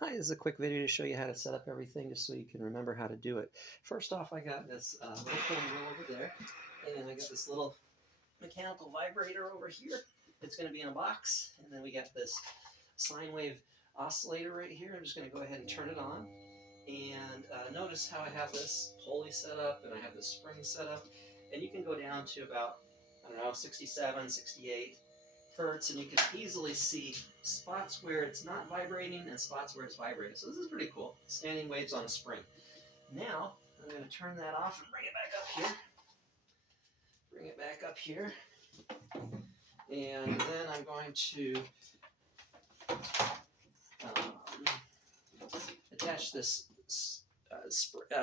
Hi, this is a quick video to show you how to set up everything just so you can remember how to do it. First off, I got this little foam wheel over there, and I got this little mechanical vibrator over here. It's going to be in a box, and then we got this sine wave oscillator right here. I'm just going to go ahead and turn it on. And notice how I have this pulley set up, and I have this spring set up, and you can go down to about, I don't know, 67, 68 hertz, and you can easily see spots where it's not vibrating and spots where it's vibrating. So this is pretty cool. Standing waves on a spring. Now, I'm going to turn that off and bring it back up here. Bring it back up here. And then I'm going to attach this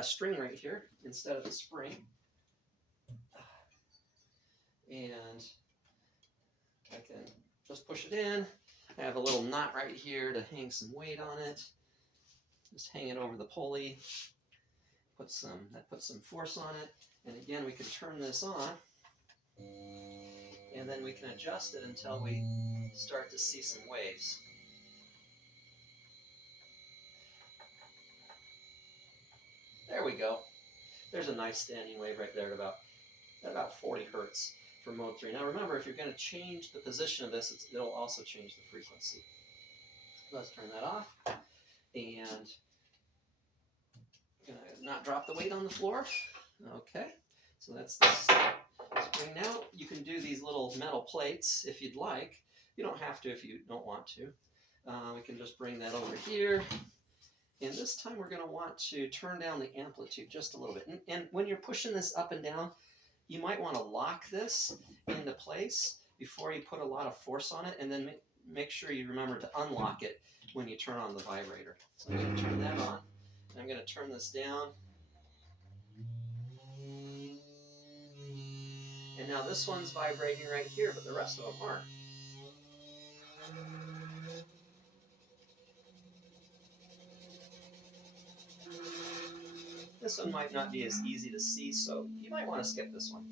string right here instead of the spring. And I can just push it in. I have a little knot right here to hang some weight on it. Just hang it over the pulley. That puts some force on it. And again, we can turn this on. And then we can adjust it until we start to see some waves. There we go. There's a nice standing wave right there at about 40 hertz for mode 3. Now remember, if you're going to change the position of this, it'll also change the frequency. Let's turn that off. And I'm going to not drop the weight on the floor. Okay, so that's the spring. Now you can do these little metal plates if you'd like. You don't have to if you don't want to. We can just bring that over here. And this time we're going to want to turn down the amplitude just a little bit. And when you're pushing this up and down, you might want to lock this into place before you put a lot of force on it, and then make sure you remember to unlock it when you turn on the vibrator. So I'm going to turn that on, and I'm going to turn this down. And now this one's vibrating right here, but the rest of them aren't. This one might not be as easy to see, so you might want to skip this one.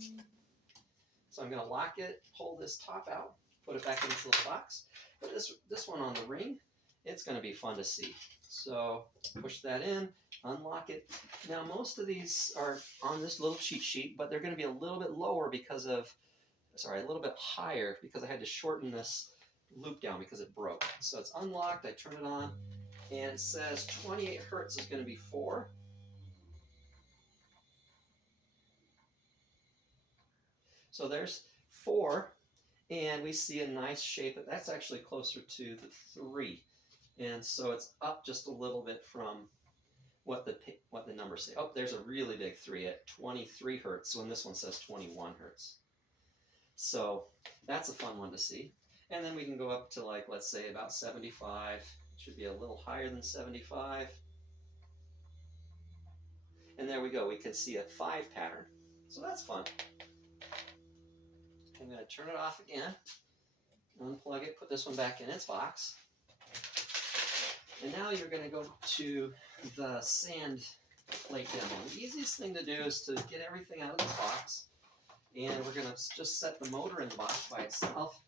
So I'm going to lock it, pull this top out, put it back in this little box. Put this one on the ring. It's going to be fun to see. So push that in, unlock it. Now most of these are on this little cheat sheet, but they're going to be a little bit lower because of, sorry, a little bit higher because I had to shorten this loop down because it broke. So it's unlocked, I turn it on, and it says 28 hertz is going to be 4. So there's 4, and we see a nice shape. That's actually closer to the 3. And so it's up just a little bit from what the numbers say. Oh, there's a really big 3 at 23 hertz when this one says 21 hertz. So that's a fun one to see. And then we can go up to, like, let's say about 75. It should be a little higher than 75. And there we go. We can see a 5 pattern. So that's fun. I'm going to turn it off again, unplug it, put this one back in its box. And now you're going to go to the sand plate demo. The easiest thing to do is to get everything out of this box. And we're going to just set the motor in the box by itself.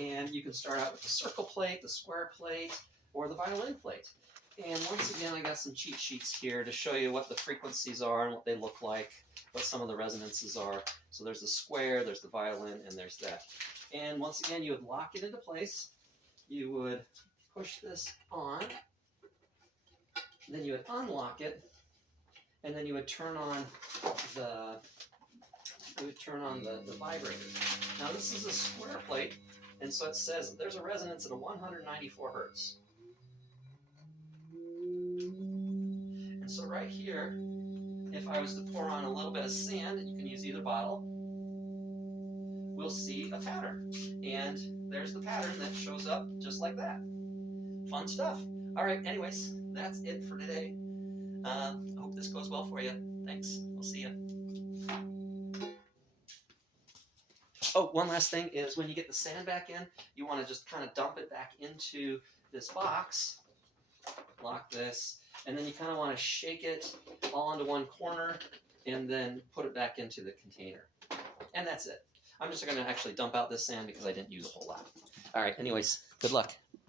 And you can start out with the circle plate, the square plate, or the violin plate. And once again, I got some cheat sheets here to show you what the frequencies are and what they look like, what some of the resonances are. So there's the square, there's the violin, and there's that. And once again, you would lock it into place. You would push this on. Then you would unlock it, and then you would turn on the vibrator. Now this is a square plate, and so it says there's a resonance at 194 hertz. And so right here, if I was to pour on a little bit of sand, and you can use either bottle, we'll see a pattern. And there's the pattern that shows up just like that. Fun stuff. All right, anyways, that's it for today. I hope this goes well for you. Thanks. We'll see you. Oh, one last thing is when you get the sand back in, you want to just kind of dump it back into this box. Lock this. And then you kind of want to shake it all into one corner and then put it back into the container. And that's it. I'm just going to actually dump out this sand because I didn't use a whole lot. All right, anyways, good luck.